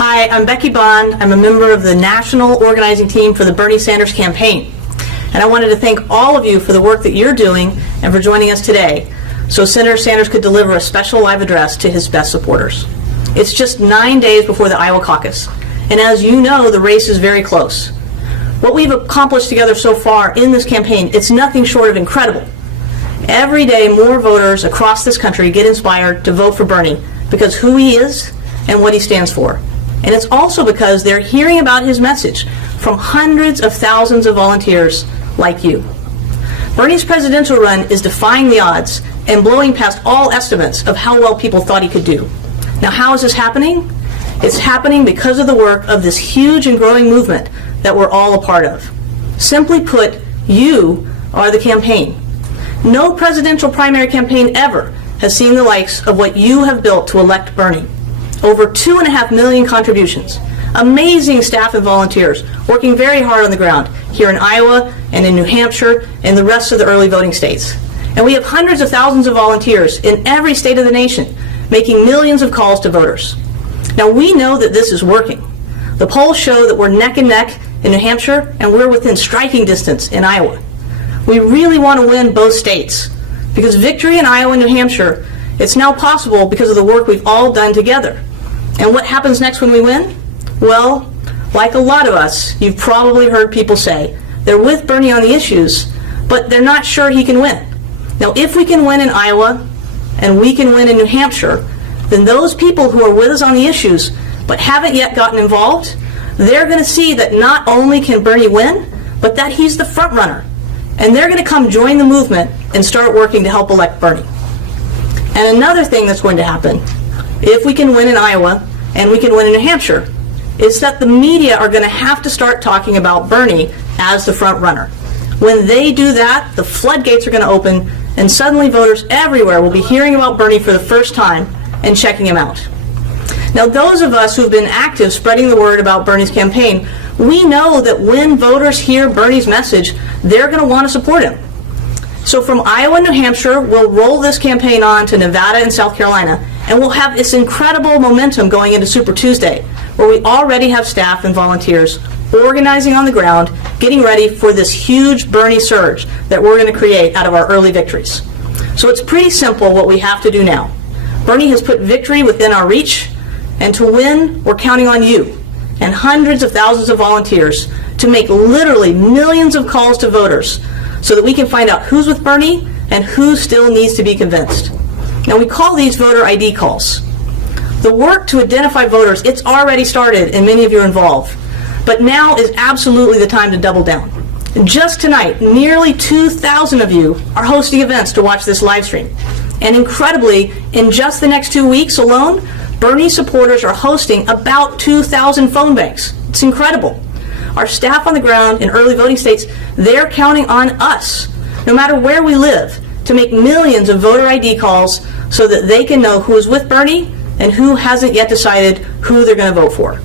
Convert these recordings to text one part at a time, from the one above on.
Hi, I'm Becky Bond. I'm a member of the national organizing team for the Bernie Sanders campaign. And I wanted to thank all of you for the work that you're doing and for joining us today so Senator Sanders could deliver a special live address to his best supporters. It's just 9 days before the Iowa caucus, and as you know, the race is very close. What we've accomplished together so far in this campaign, it's nothing short of incredible. Every day, more voters across this country get inspired to vote for Bernie because who he is and what he stands for. And it's also because they're hearing about his message from hundreds of thousands of volunteers like you. Bernie's presidential run is defying the odds and blowing past all estimates of how well people thought he could do. Now, how is this happening? It's happening because of the work of this huge and growing movement that we're all a part of. Simply put, you are the campaign. No presidential primary campaign ever has seen the likes of what you have built to elect Bernie. Over 2.5 million contributions, amazing staff and volunteers working very hard on the ground here in Iowa and in New Hampshire and the rest of the early voting states. And we have hundreds of thousands of volunteers in every state of the nation making millions of calls to voters. Now, we know that this is working. The polls show that we're neck and neck in New Hampshire and we're within striking distance in Iowa. We really want to win both states because victory in Iowa and New Hampshire, it's now possible because of the work we've all done together. And what happens next when we win? Well, like a lot of us, you've probably heard people say they're with Bernie on the issues, but they're not sure he can win. Now, if we can win in Iowa and we can win in New Hampshire, then those people who are with us on the issues but haven't yet gotten involved, they're going to see that not only can Bernie win, but that he's the front runner. And they're going to come join the movement and start working to help elect Bernie. And another thing that's going to happen, if we can win in Iowa and we can win in New Hampshire, is that the media are going to have to start talking about Bernie as the front runner. When they do that, the floodgates are going to open and suddenly voters everywhere will be hearing about Bernie for the first time and checking him out. Now, those of us who've been active spreading the word about Bernie's campaign, we know that when voters hear Bernie's message, they're going to want to support him. So from Iowa and New Hampshire, we'll roll this campaign on to Nevada and South Carolina, and we'll have this incredible momentum going into Super Tuesday, where we already have staff and volunteers organizing on the ground, getting ready for this huge Bernie surge that we're going to create out of our early victories. So it's pretty simple what we have to do now. Bernie has put victory within our reach, and to win, we're counting on you and hundreds of thousands of volunteers to make literally millions of calls to voters so that we can find out who's with Bernie and who still needs to be convinced. Now, we call these voter ID calls. The work to identify voters, it's already started and many of you are involved. But now is absolutely the time to double down. Just tonight, nearly 2,000 of you are hosting events to watch this live stream. And incredibly, in just the next 2 weeks alone, Bernie supporters are hosting about 2,000 phone banks. It's incredible. Our staff on the ground in early voting states, they're counting on us, no matter where we live, to make millions of voter ID calls so that they can know who is with Bernie and who hasn't yet decided who they're going to vote for.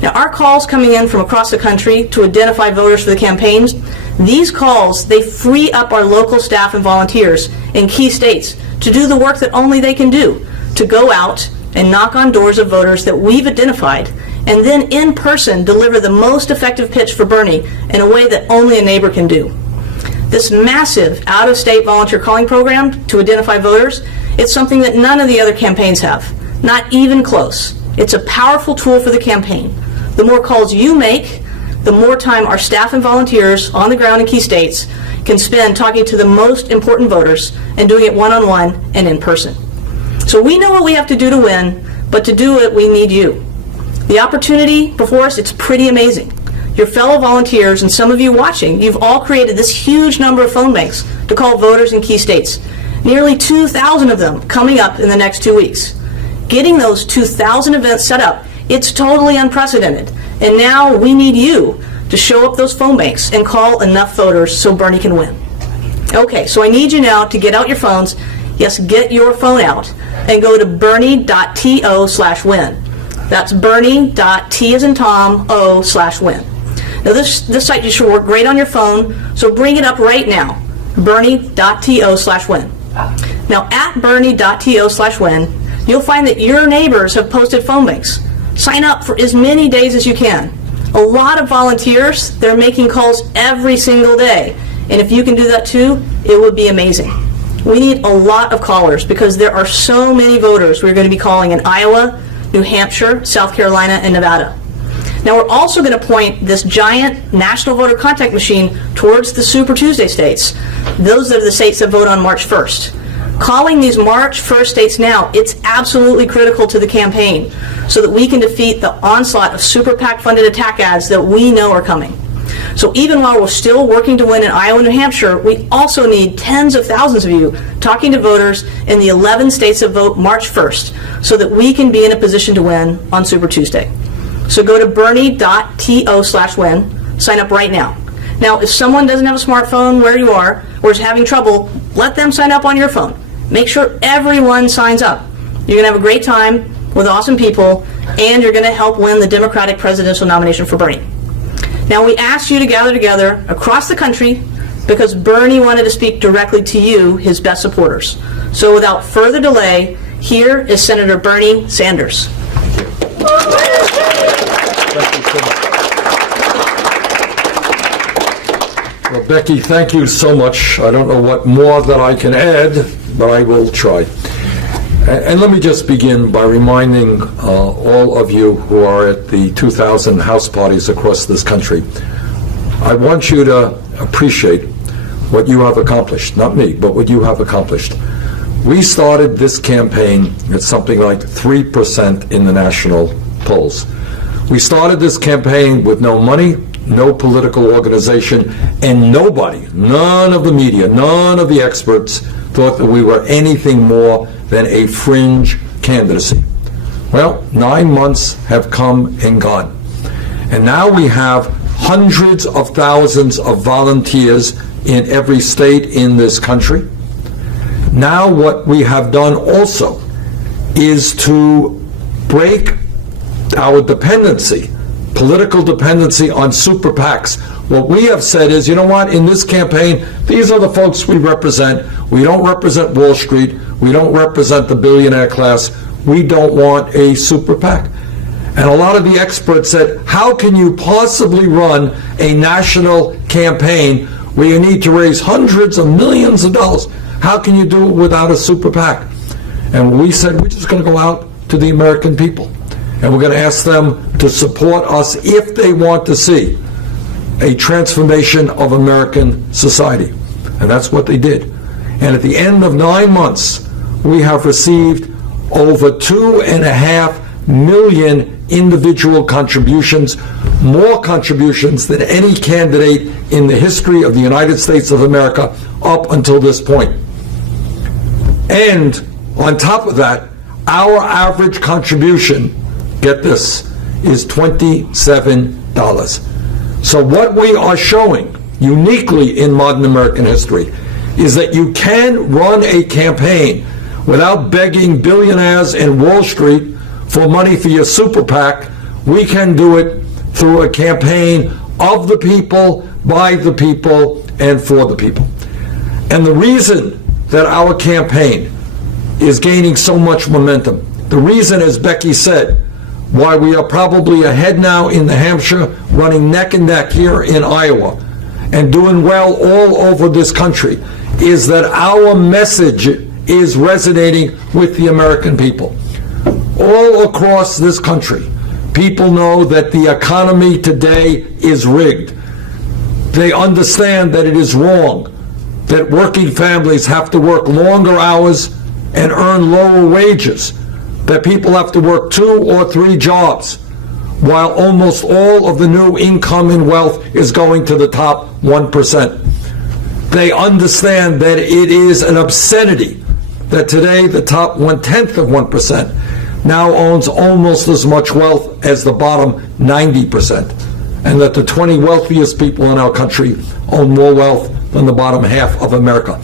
Now, our calls coming in from across the country to identify voters for the campaigns, these calls, they free up our local staff and volunteers in key states to do the work that only they can do, to go out and knock on doors of voters that we've identified, and then in person deliver the most effective pitch for Bernie in a way that only a neighbor can do. This massive out-of-state volunteer calling program to identify voters, it's something that none of the other campaigns have, not even close. It's a powerful tool for the campaign. The more calls you make, the more time our staff and volunteers on the ground in key states can spend talking to the most important voters and doing it one-on-one and in person. So we know what we have to do to win, but to do it, we need you. The opportunity before us, it's pretty amazing. Your fellow volunteers and some of you watching, you've all created this huge number of phone banks to call voters in key states. Nearly 2,000 of them coming up in the next 2 weeks. Getting those 2,000 events set up, it's totally unprecedented. And now we need you to show up those phone banks and call enough voters so Bernie can win. Okay, so I need you now to get out your phones. Yes, get your phone out and go to bernie.to/win. That's bernie.t as in Tom, o/win. Now this site should work great on your phone, so bring it up right now, bernie.to/win. Now at bernie.to/win, you'll find that your neighbors have posted phone banks. Sign up for as many days as you can. A lot of volunteers, they're making calls every single day. And if you can do that too, it would be amazing. We need a lot of callers because there are so many voters we're going to be calling in Iowa, New Hampshire, South Carolina, and Nevada. Now we're also going to point this giant national voter contact machine towards the Super Tuesday states. Those are the states that vote on March 1st. Calling these March 1st states now, it's absolutely critical to the campaign so that we can defeat the onslaught of super PAC funded attack ads that we know are coming. So even while we're still working to win in Iowa and New Hampshire, we also need tens of thousands of you talking to voters in the 11 states that vote March 1st so that we can be in a position to win on Super Tuesday. So go to bernie.to/win, sign up right now. Now, if someone doesn't have a smartphone where you are or is having trouble, let them sign up on your phone. Make sure everyone signs up. You're going to have a great time with awesome people, and you're going to help win the Democratic presidential nomination for Bernie. Now, we asked you to gather together across the country because Bernie wanted to speak directly to you, his best supporters. So without further delay, here is Senator Bernie Sanders. Well, Becky, thank you so much. I don't know what more that I can add, but I will try. And let me just begin by reminding all of you who are at the 2,000 house parties across this country, I want you to appreciate what you have accomplished. Not me, but what you have accomplished. We started this campaign at something like 3% in the national polls. We started this campaign with no money, no political organization, and nobody, none of the media, none of the experts thought that we were anything more than a fringe candidacy. Well, 9 months have come and gone. And now we have hundreds of thousands of volunteers in every state in this country. Now what we have done also is to break our dependency, political dependency on super PACs. What we have said is, you know what, in this campaign, these are the folks we represent. We don't represent Wall Street. We don't represent the billionaire class. We don't want a super PAC. And a lot of the experts said, how can you possibly run a national campaign where you need to raise hundreds of millions of dollars? How can you do it without a super PAC? And we said, we're just going to go out to the American people. And we're going to ask them to support us if they want to see a transformation of American society. And that's what they did. And at the end of 9 months, we have received over 2.5 million individual contributions, more contributions than any candidate in the history of the United States of America up until this point. And on top of that, our average contribution, get this, is $27. So what we are showing uniquely in modern American history is that you can run a campaign without begging billionaires in Wall Street for money for your super PAC. We can do it through a campaign of the people, by the people, and for the people. And the reason that our campaign is gaining so much momentum, the reason, as Becky said, why we are probably ahead now in New Hampshire, running neck and neck here in Iowa, and doing well all over this country, is that our message is resonating with the American people. All across this country, people know that the economy today is rigged. They understand that it is wrong, that working families have to work longer hours and earn lower wages, that people have to work 2 or 3 jobs, while almost all of the new income and wealth is going to the top 1%. They understand that it is an obscenity that today the top 1/10 of 1% now owns almost as much wealth as the bottom 90%, and that the 20 wealthiest people in our country own more wealth than the bottom half of America.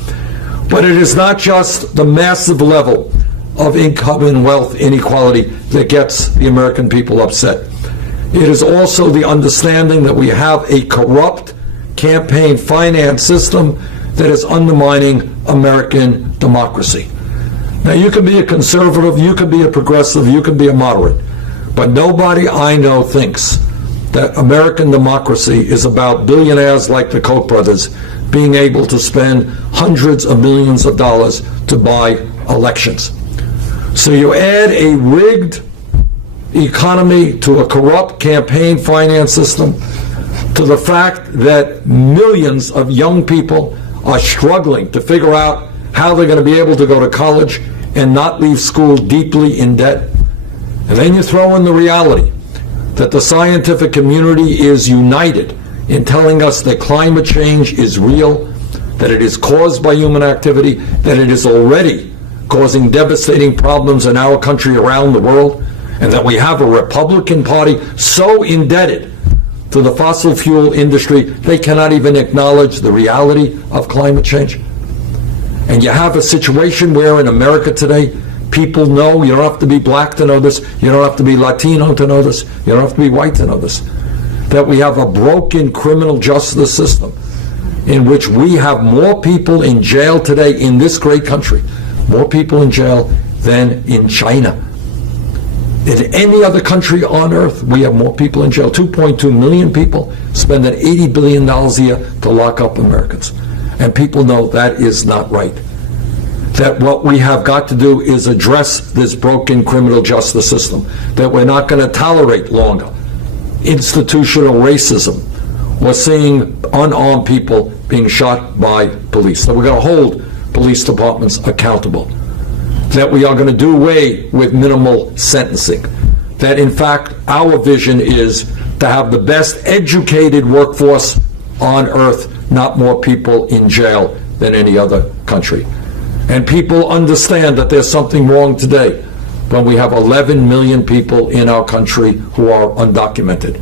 But it is not just the massive level of income and wealth inequality that gets the American people upset. It is also the understanding that we have a corrupt campaign finance system that is undermining American democracy. Now, you can be a conservative, you can be a progressive, you can be a moderate, But nobody I know thinks that American democracy is about billionaires like the Koch brothers being able to spend hundreds of millions of dollars to buy elections. So you add a rigged economy to a corrupt campaign finance system, to the fact that millions of young people are struggling to figure out how they're going to be able to go to college and not leave school deeply in debt. And then you throw in the reality that the scientific community is united in telling us that climate change is real, that it is caused by human activity, that it is already causing devastating problems in our country around the world, and that we have a Republican Party so indebted to the fossil fuel industry they cannot even acknowledge the reality of climate change. And you have a situation where in America today, people know, you don't have to be black to know this, you don't have to be Latino to know this, you don't have to be white to know this, that we have a broken criminal justice system in which we have more people in jail today in this great country, more people in jail than in China. In any other country on earth, we have more people in jail. 2.2 million people, spending $80 billion a year to lock up Americans. And people know that is not right. That what we have got to do is address this broken criminal justice system, that we're not going to tolerate longer institutional racism or seeing unarmed people being shot by police. That we're going to hold police departments accountable. That we are going to do away with minimal sentencing. That in fact our vision is to have the best educated workforce on earth, not more people in jail than any other country. And people understand that there's something wrong today when we have 11 million people in our country who are undocumented,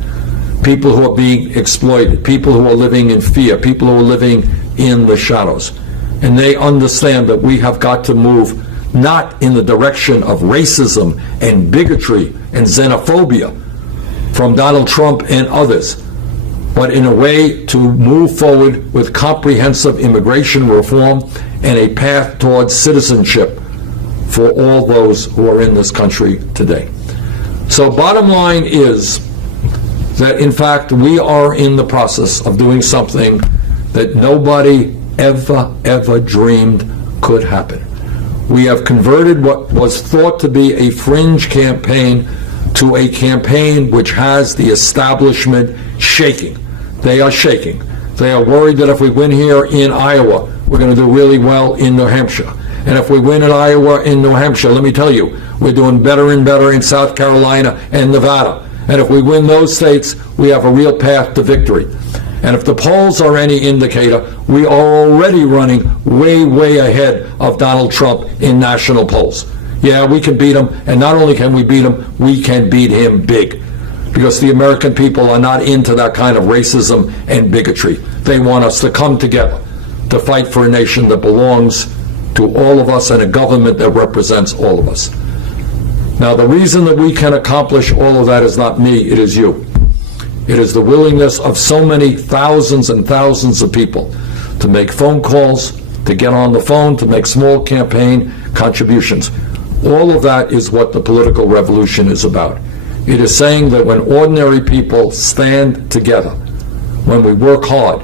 people who are being exploited, people who are living in fear, people who are living in the shadows. And they understand that we have got to move not in the direction of racism and bigotry and xenophobia from Donald Trump and others, but in a way to move forward with comprehensive immigration reform and a path towards citizenship for all those who are in this country today. So bottom line is that in fact we are in the process of doing something that nobody ever dreamed could happen. We have converted what was thought to be a fringe campaign to a campaign which has the establishment shaking. They are shaking. They are worried that if we win here in Iowa, we're going to do really well in New Hampshire. And if we win in Iowa and New Hampshire, let me tell you, we're doing better and better in South Carolina and Nevada. And if we win those states, we have a real path to victory. And if the polls are any indicator, we are already running way ahead of Donald Trump in national polls. Yeah, we can beat him, and not only can we beat him, we can beat him big. Because the American people are not into that kind of racism and bigotry. They want us to come together to fight for a nation that belongs to all of us and a government that represents all of us. Now, the reason that we can accomplish all of that is not me, it is you. It is the willingness of so many thousands and thousands of people to make phone calls, to get on the phone, to make small campaign contributions. All of that is what the political revolution is about. It is saying that when ordinary people stand together, when we work hard,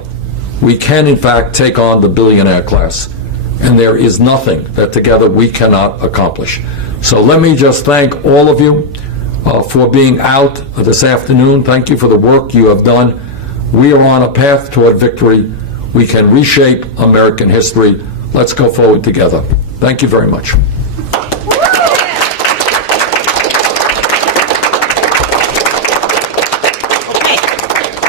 we can in fact take on the billionaire class. And there is nothing that together we cannot accomplish. So let me just thank all of you for being out this afternoon. Thank you for the work you have done. We are on a path toward victory. We can reshape American history. Let's go forward together. Thank you very much.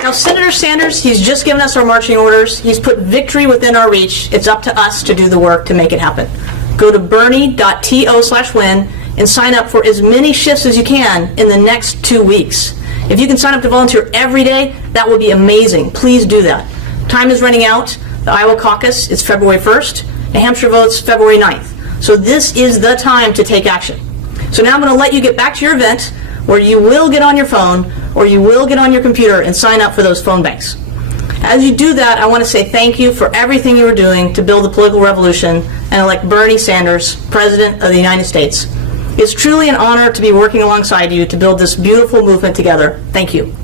Now, Senator Sanders, he's just given us our marching orders. He's put victory within our reach. It's up to us to do the work to make it happen. Go to bernie.to/win and sign up for as many shifts as you can in the next 2 weeks. If you can sign up to volunteer every day, that would be amazing. Please do that. Time is running out. The Iowa caucus is February 1st. New Hampshire votes February 9th. So this is the time to take action. So now I'm going to let you get back to your event where you will get on your phone or you will get on your computer and sign up for those phone banks. As you do that, I want to say thank you for everything you are doing to build the political revolution and elect Bernie Sanders, President of the United States. It's truly an honor to be working alongside you to build this beautiful movement together. Thank you.